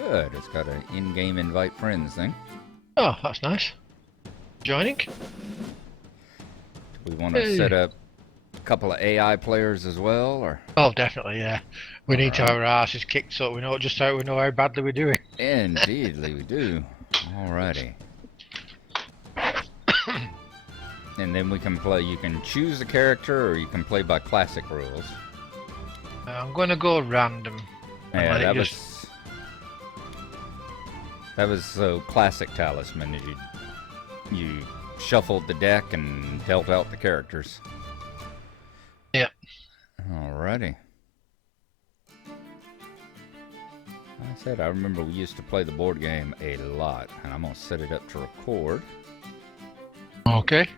Good. It's got an in-game invite friends thing. Oh, that's nice. Joining? Do we want to set up a couple of AI players as well, or? Oh, definitely, yeah. We need to Alright. have our asses kicked so we know how badly we're doing. Indeedly, we do. Alrighty. And then we can play. You can choose the character, or you can play by classic rules. I'm going to go random. Yeah, that was so classic Talisman. Is you shuffled the deck and dealt out the characters. Yeah. Alrighty. I said I remember we used to play the board game a lot, and I'm gonna set it up to record. Okay.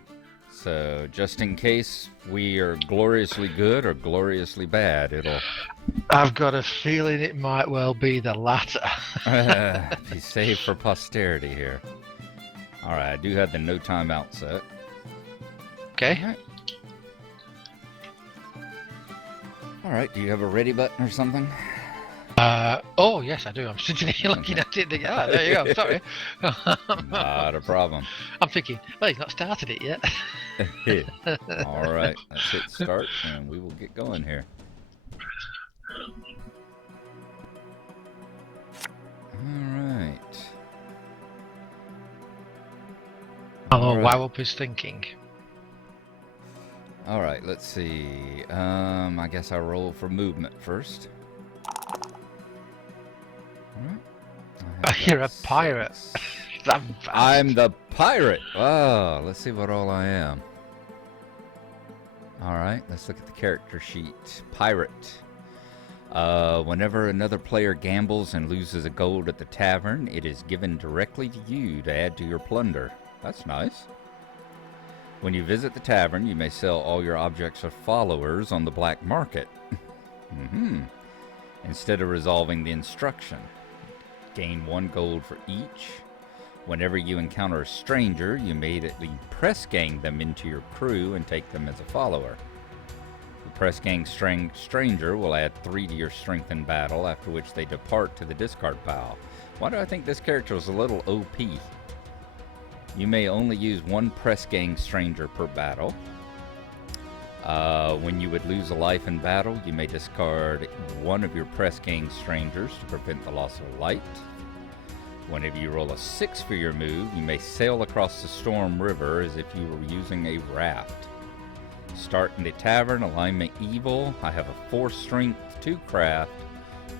So just in case we are gloriously good or gloriously bad, it'll I've got a feeling it might well be the latter. be saved for posterity here. Alright, I do have the no timeout set. Okay. Alright, do you have a ready button or something? Oh, yes, I do. I'm sitting here looking at it. Ah, there you go. Sorry. Not a problem. I'm thinking, well, he's not started it yet. Alright, let's hit start and we will get going here. Alright. Oh, wow up his thinking. Alright, let's see. I guess I'll roll for movement first. Alright. You're a pirate. I'm the pirate! Oh, let's see what all I am. Alright, let's look at the character sheet. Pirate. Whenever another player gambles and loses a gold at the tavern, it is given directly to you to add to your plunder. That's nice. When you visit the tavern, you may sell all your objects or followers on the black market. Instead of resolving the instruction. Gain 1 gold for each. Whenever you encounter a stranger, you may press gang them into your crew and take them as a follower. The press gang stranger will add 3 to your strength in battle, after which they depart to the discard pile. Why do I think this character is a little OP? You may only use 1 press gang stranger per battle. When you would lose a life in battle, you may discard 1 of your press gang strangers to prevent the loss of light. Whenever you roll a 6 for your move, you may sail across the storm river as if you were using a raft. Start in the tavern, alignment evil. I have a 4 strength, 2 craft,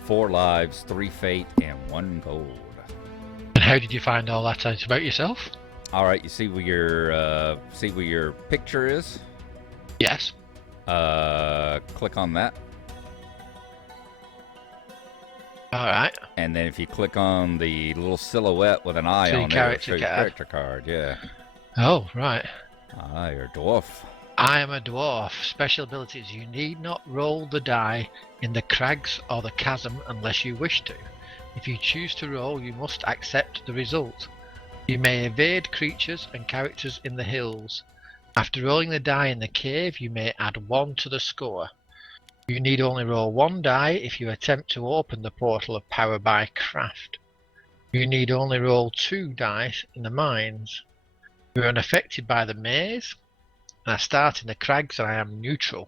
4 lives, 3 fate, and 1 gold. And how did you find all that out about yourself? Alright, you see where your picture is? Yes. Click on that. Alright. And then if you click on the little silhouette with an eye on it, it'll show your character card, yeah. Oh, right. Ah, you're a dwarf. I am a dwarf. Special abilities. You need not roll the die in the crags or the chasm unless you wish to. If you choose to roll, you must accept the result. You may evade creatures and characters in the hills. After rolling the die in the cave, you may add 1 to the score. You need only roll 1 die if you attempt to open the portal of power by craft. You need only roll 2 dice in the mines. You are unaffected by the maze. And I start in the crags and I am neutral.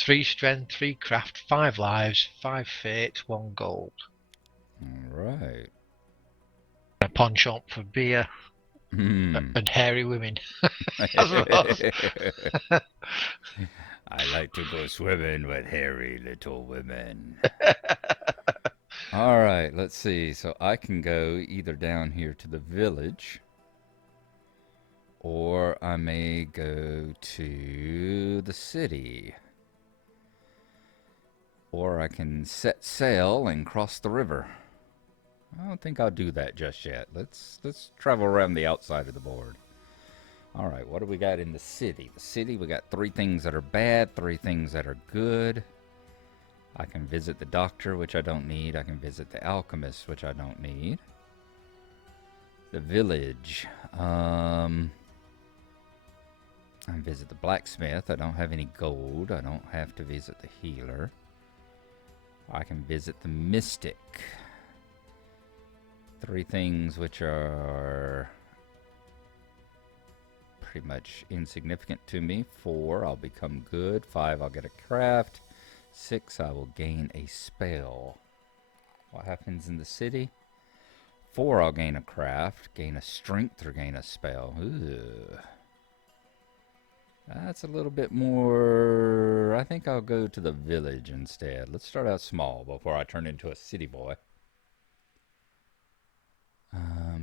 3 strength, 3 craft, 5 lives, 5 fate, 1 gold. Alright. A pawn shop for beer and hairy women. I like to go swimming with hairy little women. Alright, let's see. So I can go either down here to the village, or I may go to the city. Or I can set sail and cross the river. I don't think I'll do that just yet. Let's travel around the outside of the board. Alright, what do we got in the city? The city, we got 3 things that are bad, 3 things that are good. I can visit the doctor, which I don't need. I can visit the alchemist, which I don't need. The village. I visit the blacksmith. I don't have any gold. I don't have to visit the healer. I can visit the Mystic. 3 things which are pretty much insignificant to me. 4, I'll become good. 5, I'll get a craft. 6, I will gain a spell. What happens in the city? 4, I'll gain a craft, gain a strength, or gain a spell. Ooh. That's a little bit more... I think I'll go to the village instead. Let's start out small before I turn into a city boy.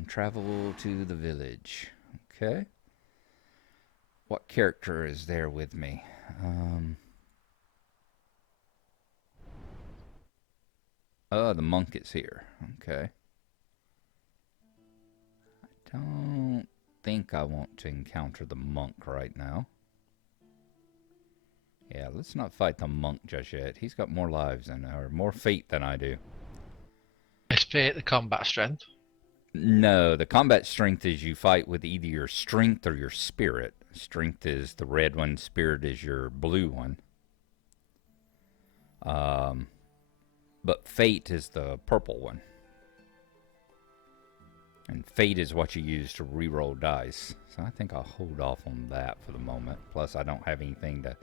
Travel to the village. Okay. What character is there with me? Oh, the monk is here. Okay. I don't think I want to encounter the monk right now. Yeah, let's not fight the monk just yet. He's got more lives than, or more fate than I do. Is fate the combat strength? No, the combat strength is you fight with either your strength or your spirit. Strength is the red one, spirit is your blue one. But fate is the purple one. And fate is what you use to re-roll dice. So I think I'll hold off on that for the moment. Plus, I don't have anything to...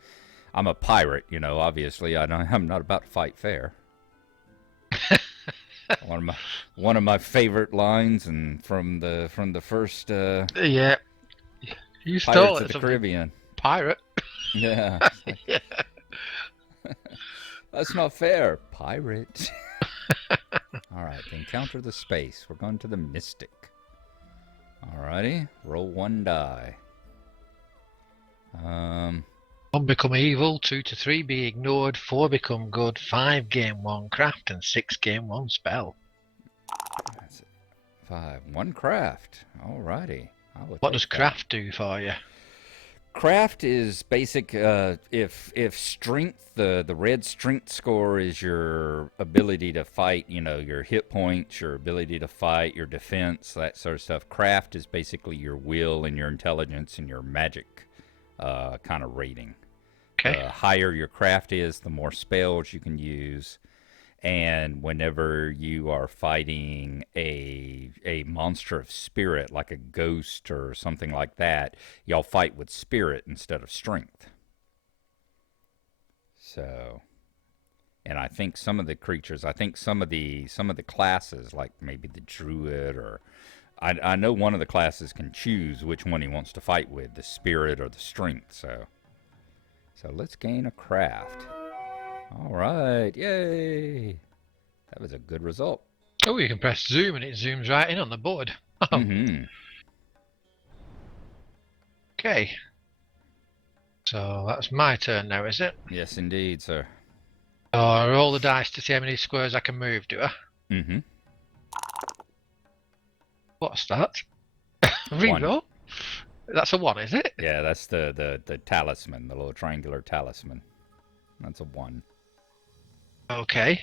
I'm a pirate, you know, obviously. I'm not about to fight fair. One of my favorite lines, and from the first Yeah. You stole Pirates it. of the Caribbean. Pirate. Yeah. Yeah. That's not fair. Pirate. Alright, encounter the space. We're going to the Mystic. Alrighty. Roll 1 die. 1 become evil, 2 to 3 be ignored, 4 become good, 5 gain 1 craft, and 6 gain 1 spell. That's it. 5. 1 craft. Alrighty. What does craft do for you? Craft is basic. If strength, the red strength score is your ability to fight, you know, your hit points, your ability to fight, your defense, that sort of stuff. Craft is basically your will and your intelligence and your magic kind of rating. Okay. The higher your craft is, the more spells you can use. And whenever you are fighting a monster of spirit, like a ghost or something like that, y'all fight with spirit instead of strength. So, and I think some of the creatures, some of the classes, like maybe the druid, or I know one of the classes can choose which one he wants to fight with, the spirit or the strength. So let's gain a craft. All right, yay! That was a good result. Oh, you can press zoom and it zooms right in on the board. Okay. So that's my turn now, is it? Yes, indeed, sir. So I roll the dice to see how many squares I can move, do I? Mm-hmm. What's that? Reroll? That's a 1, is it? Yeah, that's the talisman, the little triangular talisman. That's a 1. Okay.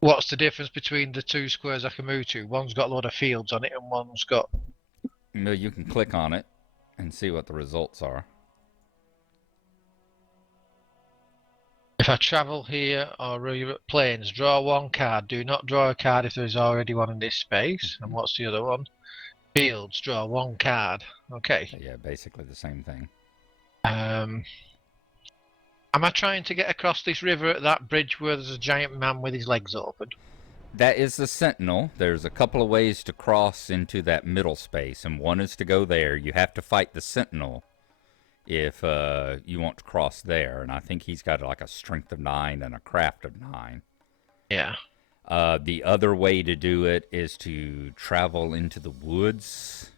What's the difference between the 2 squares I can move to? One's got a lot of fields on it and one's got... No, you can click on it and see what the results are. If I travel here or Europe planes, draw 1 card. Do not draw a card if there is already one in this space. And what's the other one? Fields, draw 1 card. Okay. Yeah, basically the same thing. Am I trying to get across this river at that bridge where there's a giant man with his legs open? That is the Sentinel. There's a couple of ways to cross into that middle space, and one is to go there. You have to fight the Sentinel if you want to cross there, and I think he's got like a strength of 9 and a craft of 9. Yeah. The other way to do it is to travel into the woods.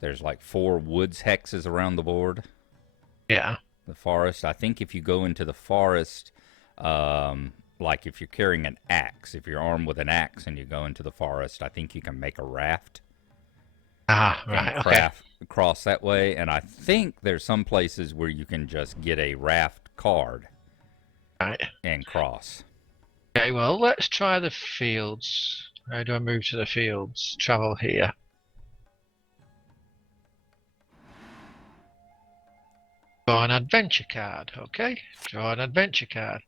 There's like 4 woods hexes around the board. Yeah. The forest. I think if you go into the forest, like if you're carrying an axe, if you're armed with an axe and you go into the forest, I think you can make a raft. Ah, right, okay. Cross that way. And I think there's some places where you can just get a raft card. Right. And cross. Okay, well, let's try the fields. How do I move to the fields? Travel here. Draw an adventure card. Okay, draw an adventure card.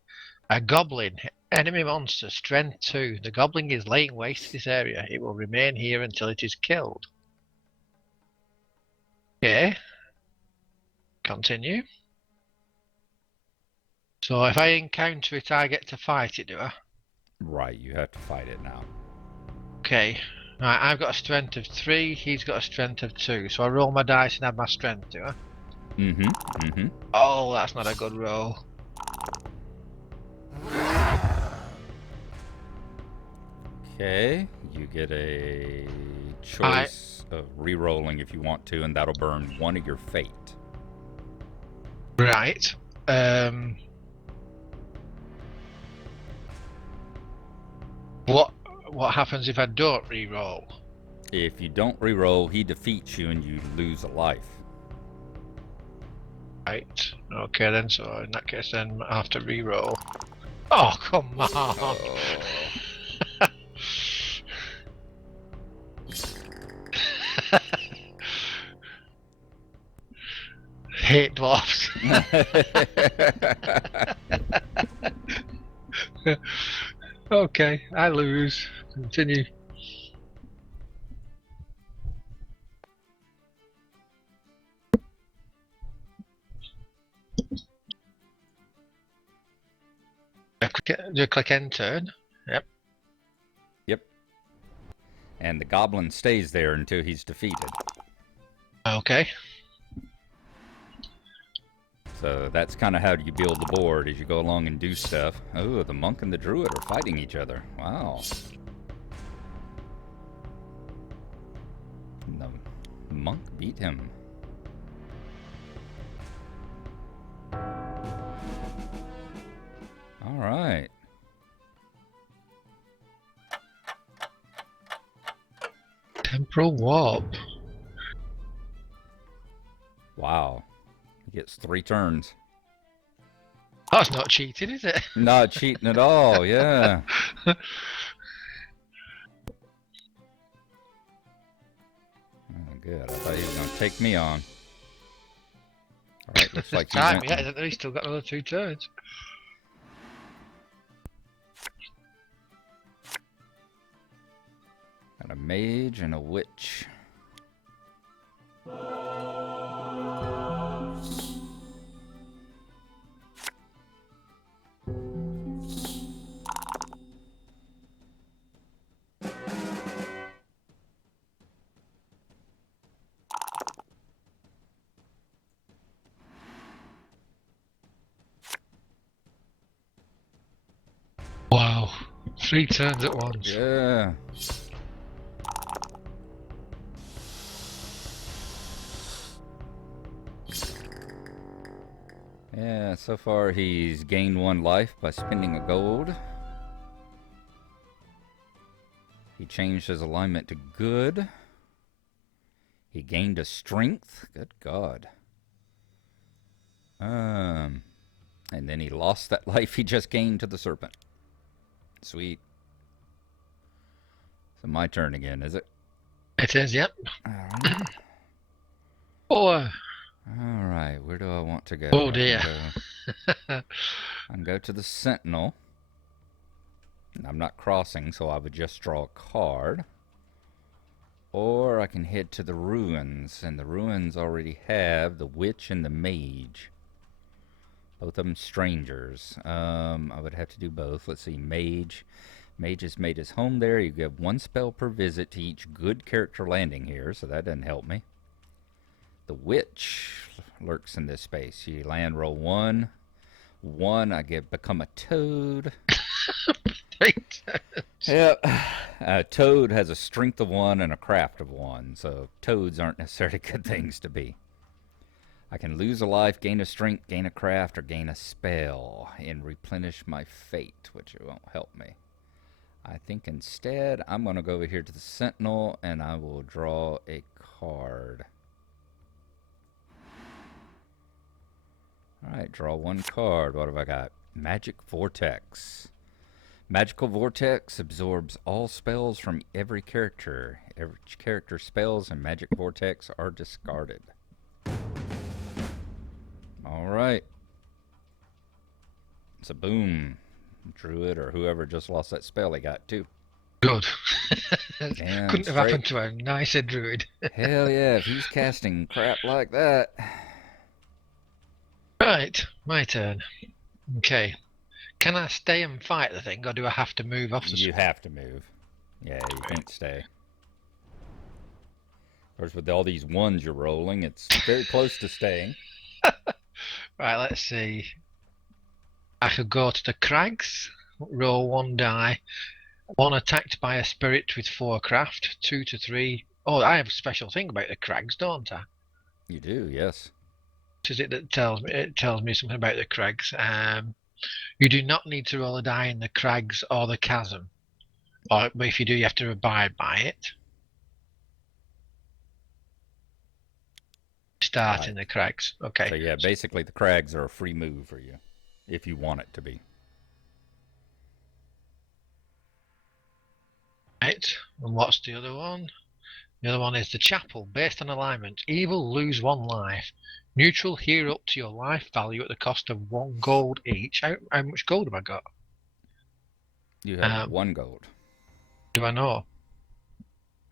A goblin. Enemy monster. Strength 2. The goblin is laying waste to this area. It will remain here until it is killed. Okay. Continue. So if I encounter it, I get to fight it, do I? Right, you have to fight it now. Okay. Right, I've got a strength of 3, he's got a strength of 2. So I roll my dice and add my strength, do I? Oh, that's not a good roll. Okay, you get a choice of re-rolling if you want to, and that'll burn one of your fate. Right. What happens if I don't re-roll? If you don't re-roll, he defeats you and you lose a life. Right. Okay then, so in that case then I have to re-roll. Oh, come on! Oh. Hate dwarfs. Okay, I lose. Continue. Do a click end turn. Yep. Yep. And the goblin stays there until he's defeated. Okay. So that's kind of how you build the board as you go along and do stuff. Oh, the monk and the druid are fighting each other. Wow. The monk beat him. All right. Temporal warp. Wow. He gets 3 turns. That's not cheating, is it? Not cheating at all, yeah. Oh, good. I thought he was going to take me on. All right, looks like he Time went... yet, he's still got another 2 turns. Got a mage and a witch. Wow. 3 turns at once. Yeah. Yeah, so far he's gained 1 life by spending a gold. He changed his alignment to good. He gained a strength. Good God. And then he lost that life he just gained to the serpent. Sweet. So my turn again, is it? It is, yep. Alright. 4. Alright, where do I want to go? Oh dear. I can go to the Sentinel. I'm not crossing, so I would just draw a card. Or I can head to the ruins, and the ruins already have the witch and the mage. Both of them strangers. I would have to do both. Let's see, mage. Mage has made his home there. You give 1 spell per visit to each good character landing here, so that doesn't help me. The witch lurks in this space. You land roll 1. 1, I become a toad. Yep. Toad has a strength of 1 and a craft of 1, so toads aren't necessarily good things to be. I can lose a life, gain a strength, gain a craft, or gain a spell, and replenish my fate, which it won't help me. I think instead I'm going to go over here to the Sentinel, and I will draw a card. Alright, draw 1 card. What have I got? Magic Vortex. Magical Vortex absorbs all spells from every character. Every character's spells and Magic Vortex are discarded. All right. It's a boom. Druid or whoever just lost that spell he got too. Good. And Couldn't have happened to a nicer druid. Hell yeah, if he's casting crap like that. Right, my turn. Okay. Can I stay and fight the thing, or do I have to move off the... You have to move. Yeah, you can't stay. Of course, with all these ones you're rolling, it's very close to staying. Right, let's see. I could go to the crags, roll 1 die. 1 attacked by a spirit with 4 craft, 2 to 3. Oh, I have a special thing about the crags, don't I? You do, yes. What is it that tells me? It tells me something about the crags. You do not need to roll a die in the crags or the chasm. Or if you do, you have to abide by it. Start Right. in the crags. Okay. So yeah, basically the crags are a free move for you, if you want it to be. Right. And what's the other one? The other one is the chapel. Based on alignment, evil lose 1 life. Neutral heal up to your life value at the cost of 1 gold each. How much gold have I got? You have 1 gold. Do I know?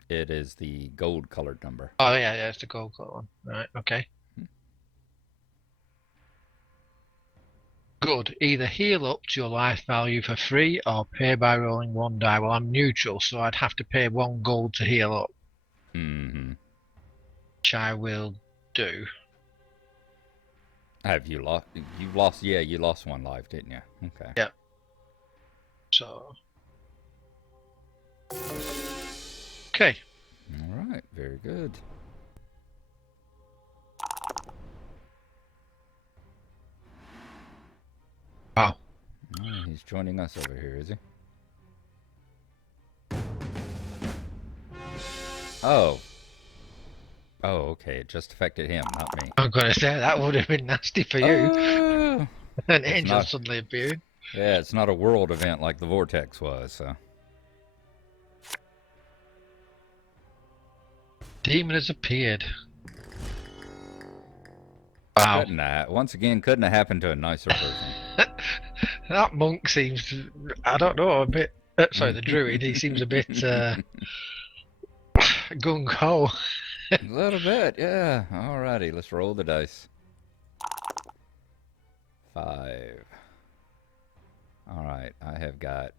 It is the gold colored number. Oh yeah, it's the gold color one. Right, okay. Good. Either heal up to your life value for free or pay by rolling 1 die. Well, I'm neutral, so I'd have to pay 1 gold to heal up. Mm-hmm. Which I will do. Have you lost? You lost? Yeah, you lost 1 life, didn't you? Okay. Yeah. So. Okay. All right. Very good. Wow. Oh, he's joining us over here, is he? Oh. Oh, okay. It just affected him, not me. I'm going to say that would have been nasty for you. Oh. An angel suddenly appeared. Yeah, it's not a world event like the Vortex was, so. Demon has appeared. Wow. Once again, couldn't have happened to a nicer person. That monk seems, I don't know, a bit. Sorry, the druid. He seems a bit gung ho. A little bit, yeah. Alrighty, let's roll the dice. 5. Alright, I have got.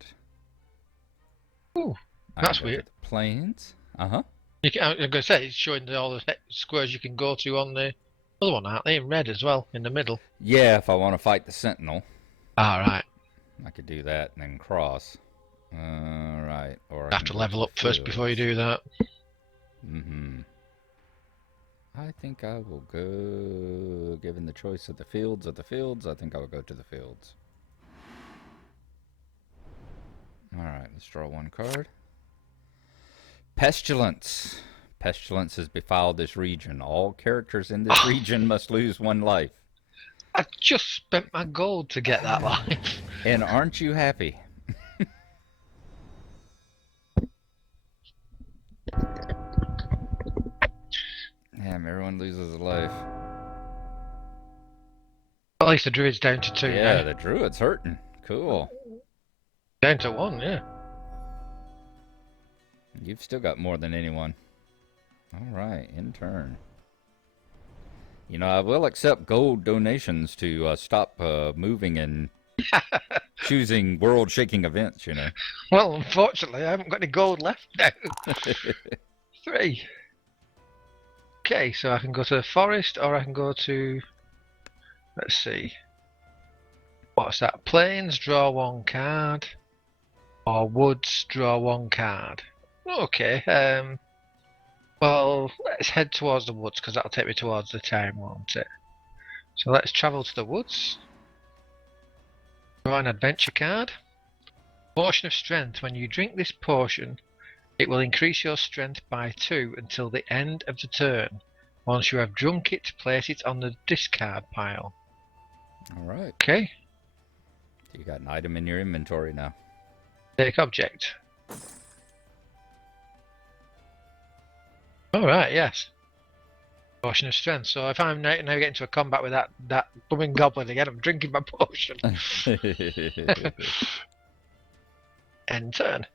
Ooh, that's weird. The planes. Uh-huh. I'm going to say, it's showing all the squares you can go to on the other one, aren't they? In red as well, in the middle. Yeah, if I want to fight the Sentinel. Right. I could do that and then cross. Right. Or I have to level up first before you do that. Mm-hmm. I think I will go, given the choice of the fields, I think I will go to the fields. Alright, let's draw 1 card. Pestilence. Pestilence has befouled this region. All characters in this region must lose 1 life. I just spent my gold to get that life. And aren't you happy? Damn, everyone loses a life. At least the druid's down to 2 Yeah, now. the druid's hurting. Cool. Down to 1, yeah. You've still got more than anyone. Alright, in turn. You know, I will accept gold donations to stop moving and choosing world-shaking events, you know. Well, unfortunately, I haven't got any gold left now. 3. Okay, so I can go to the forest, or I can go to... Let's see. What's that? Plains, draw 1 card. Or woods, draw 1 card. Okay, well, let's head towards the woods, because that'll take me towards the town, won't it? So let's travel to the woods. Draw an adventure card. Potion of strength. When you drink this potion, it will increase your strength by 2 until the end of the turn. Once you have drunk it, place it on the discard pile. Alright. Okay. You got an item in your inventory now. Take object. Alright, yes. Potion of strength. So if I'm now getting into a combat with that bumming goblin again, I'm drinking my potion. End turn.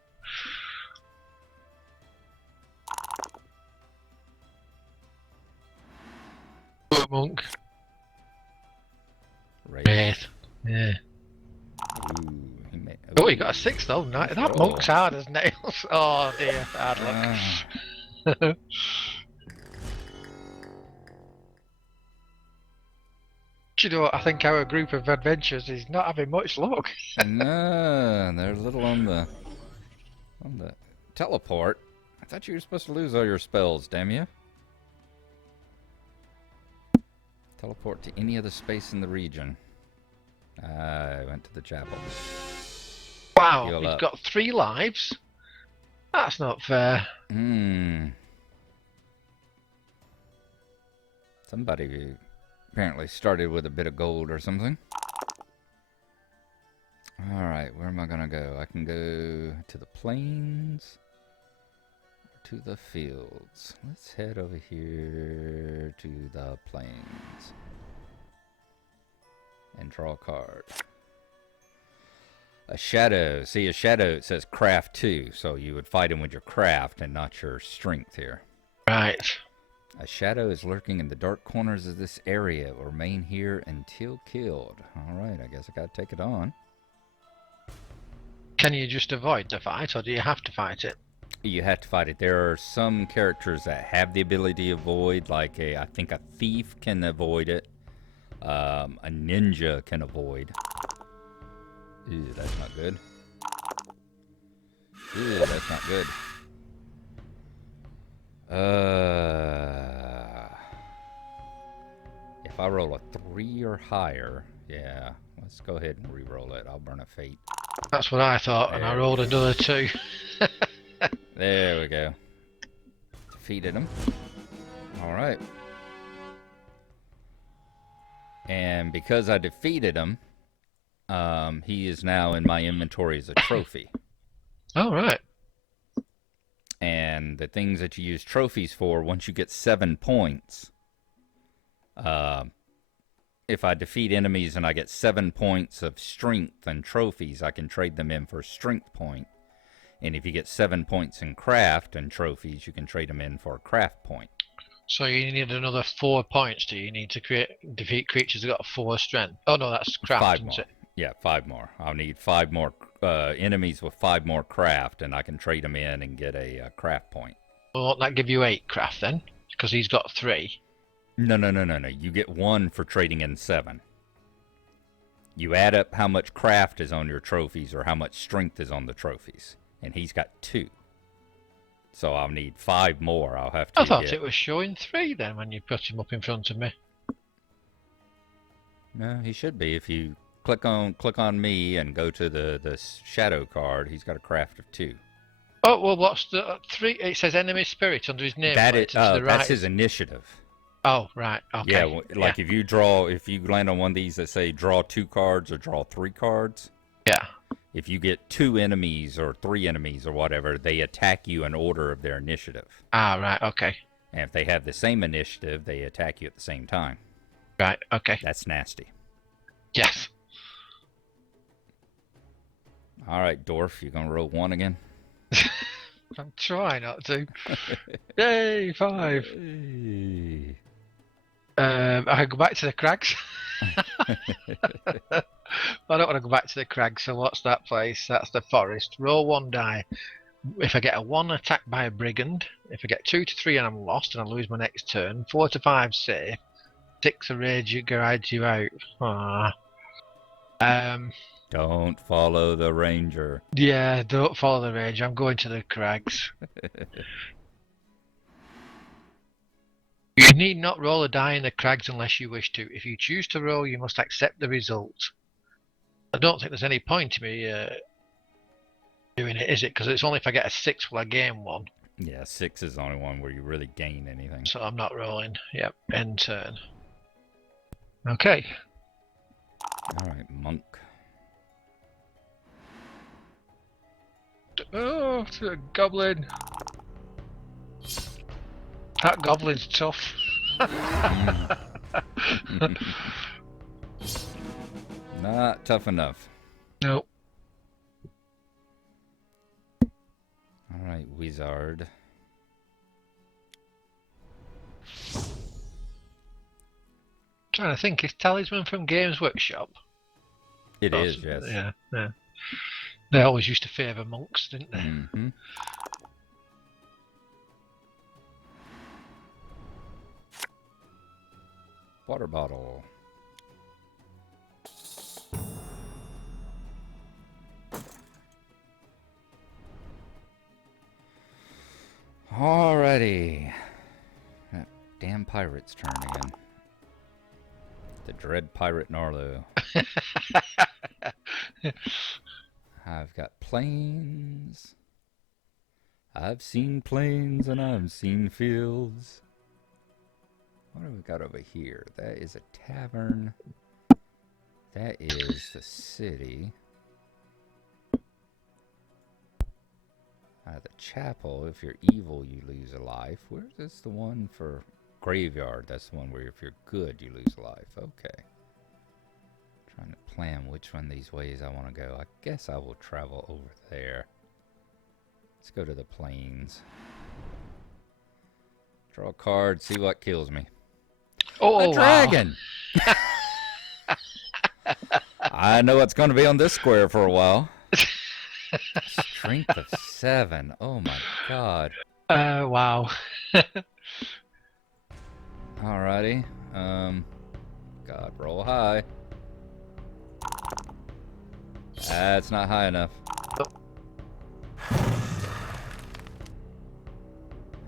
Monk. Wraith. Yeah. Oh, he got a 6 though. That monk's hard as nails. Oh dear, hard luck. Do you know what? I think our group of adventurers is not having much luck. No, they're a little on the teleport. I thought you were supposed to lose all your spells, damn you. Teleport to any other space in the region. I went to the chapel. Wow, he's got 3 lives. That's not fair. Somebody apparently started with a bit of gold or something. Alright, where am I gonna go? I can go to the plains or to the fields. Let's head over here to the plains and draw a card. A shadow. See, a shadow, it says craft 2, so you would fight him with your craft and not your strength here. Right. A shadow is lurking in the dark corners of this area. It will remain here until killed. Alright, I guess I gotta take it on. Can you just avoid the fight, or do you have to fight it? You have to fight it. There are some characters that have the ability to avoid, like I think a thief can avoid it. A ninja can avoid. Ew, that's not good. Ew, that's not good. If I roll a 3 or higher, yeah, let's go ahead and re-roll it. I'll burn a fate. That's what I thought, and I rolled another 2. There we go. Defeated him. Alright. And because I defeated him, he is now in my inventory as a trophy. Oh, right. And the things that you use trophies for, once you get 7 points, if I defeat enemies and I get 7 points of strength and trophies, I can trade them in for a strength point. And if you get 7 points in craft and trophies, you can trade them in for a craft point. So you need another 4 points, do you? Need to defeat creatures that got 4 strength. Oh no, that's craft, 5 isn't more. it? Yeah, 5 more. I'll need 5 more enemies with 5 more craft, and I can trade them in and get a craft point. Well, won't that give you 8 craft then? Because he's got 3. No. You get 1 for trading in 7. You add up how much craft is on your trophies or how much strength is on the trophies. And he's got 2. So I'll need 5 more. I'll have to I thought it was showing 3 then when you put him up in front of me. No, he should be. If you click on me and go to the shadow card, he's got a craft of 2. Oh, well, what's the 3? It says enemy spirit under his name. That's his initiative. Oh, right. Okay. Yeah, like if you land on one of these that say draw 2 cards or draw 3 cards. Yeah. If you get 2 enemies or 3 enemies or whatever, they attack you in order of their initiative. Ah, right, okay. And if they have the same initiative, they attack you at the same time. Right, okay. That's nasty. Yes. Alright, Dwarf, you gonna roll 1 again? I'm trying not to. Yay, 5. Hey. I go back to the crags. I don't want to go back to the crags, so what's that place? That's the forest. Roll 1 die. If I get a 1 attacked by a brigand, if I get 2 to 3 and I'm lost and I lose my next turn, 4 to 5 safe, 6 a rage guides you out. Don't follow the ranger. Yeah, don't follow the rage. I'm going to the crags. You need not roll a die in the crags unless you wish to. If you choose to roll, you must accept the result. I don't think there's any point in me doing it, is it? Because it's only if I get a 6 will I gain 1. Yeah, 6 is the only one where you really gain anything. So I'm not rolling. Yep, end turn. Okay. Alright, monk. Oh, it's a goblin. That goblin's tough. Not tough enough. Nope. Alright, Wizard. Trying to think, is Talisman from Games Workshop? It is, yes. Yeah, yeah. They always used to favour monks, didn't they? Mm-hmm. Water bottle. Alrighty. That damn pirate's turn again. The dread pirate Gnarlo. I've got plains. I've seen plains and I've seen fields. What have we got over here? That is a tavern. That is the city. The chapel, if you're evil, you lose a life. Where's this the one for graveyard? That's the one where if you're good, you lose a life. Okay. Trying to plan which one of these ways I want to go. I guess I will travel over there. Let's go to the plains. Draw a card, see what kills me. Oh, a dragon! Wow. I know what's going to be on this square for a while. Strength of 7. Oh my god. Wow. Alrighty. God, roll high. That's not high enough.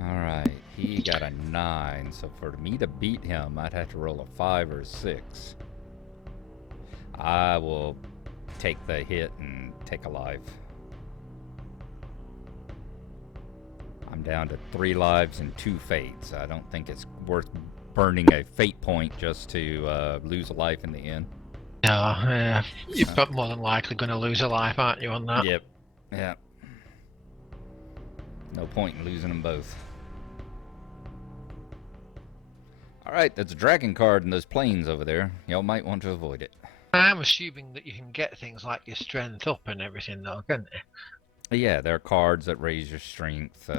Alright, he got a 9. So for me to beat him, I'd have to roll a 5 or a 6. I will take the hit and take a life. I'm down to 3 lives and 2 fates. I don't think it's worth burning a fate point just to lose a life in the end. No, you're more than likely going to lose a life, aren't you, on that? Yep. Yeah. No point in losing them both. Alright, that's a dragon card in those plains over there. Y'all might want to avoid it. I'm assuming that you can get things like your strength up and everything, though, can't you? Yeah, there are cards that raise your strength.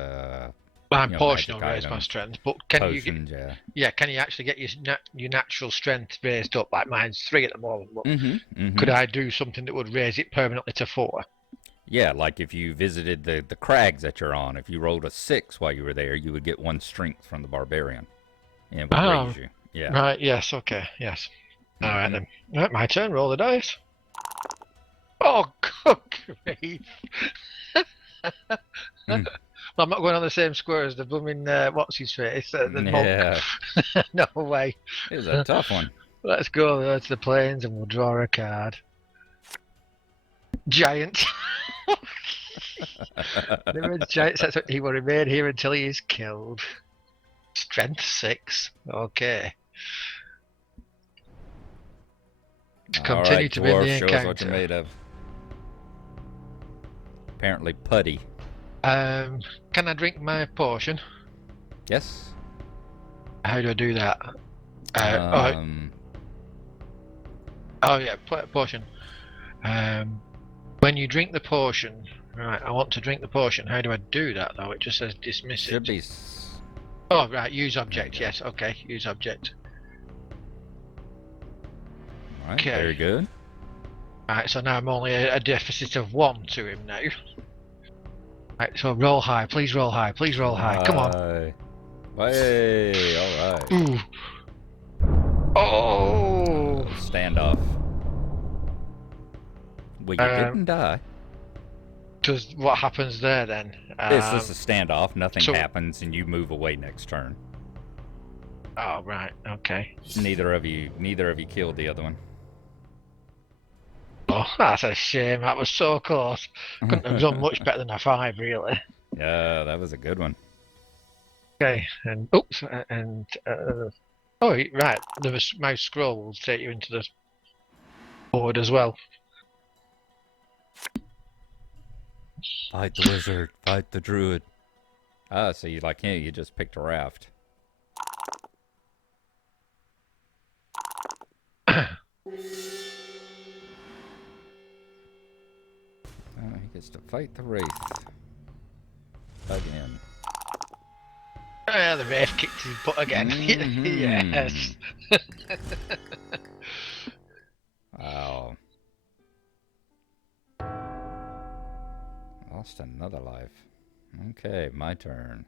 My portion will raise my strength, but can potions, you get? Yeah, can you actually get your natural strength raised up? Like mine's 3 at the moment. But could I do something that would raise it permanently to 4? Yeah, like if you visited the crags that you're on, if you rolled a 6 while you were there, you would get 1 strength from the barbarian, and it would raise you. Yeah. Right. Yes. Okay. Yes. All right then. Right, my turn. Roll the dice. Oh, good grief! Well, I'm not going on the same square as the blooming what's his face, the monk. No way. It was a tough one. Let's go to the plains and we'll draw a card. Giant. The red giant says he will remain here until he is killed. Strength 6. Okay. To continue to win the encounter. Show us what you're made of. Apparently putty. Can I drink my potion? Yes. How do I do that? Oh yeah, potion. When you drink the potion, right? I want to drink the potion. How do I do that though? It just says dismiss it. Should be. Oh right, use object. Yes, okay, use object. All right, very good. Right, so now I'm only a deficit of 1 to him now. Right, so roll high, please roll high, please roll high. Come on. Hey, all right. Ooh. Oh. Standoff. Well, you didn't die. Does what happens there then? It's just a standoff. Nothing happens, and you move away next turn. Oh right, okay. Neither of you killed the other one. Oh, that's a shame. That was so close. Couldn't have done much better than a 5, really. Yeah, that was a good one. Okay, and oops, and oh right, the mouse scroll will take you into the board as well. Fight the wizard, fight the druid. Ah, so you just picked a raft. He gets to fight the Wraith. Again. The Wraith kicked his butt again. Yes. Wow. Lost another life. Okay, my turn.